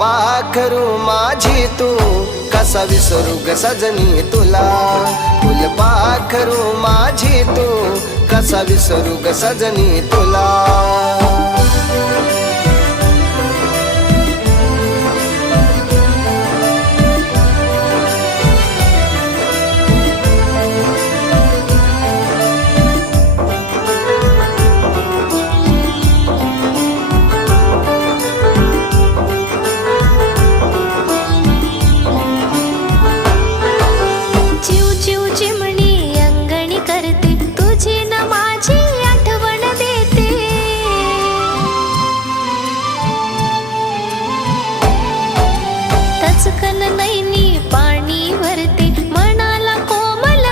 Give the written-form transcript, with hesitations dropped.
फुलपाखरू माझी तू कसा विसरू ग सजनी तुला. फुलपाखरू माझी तू कसा विसरू ग सजनी तुला.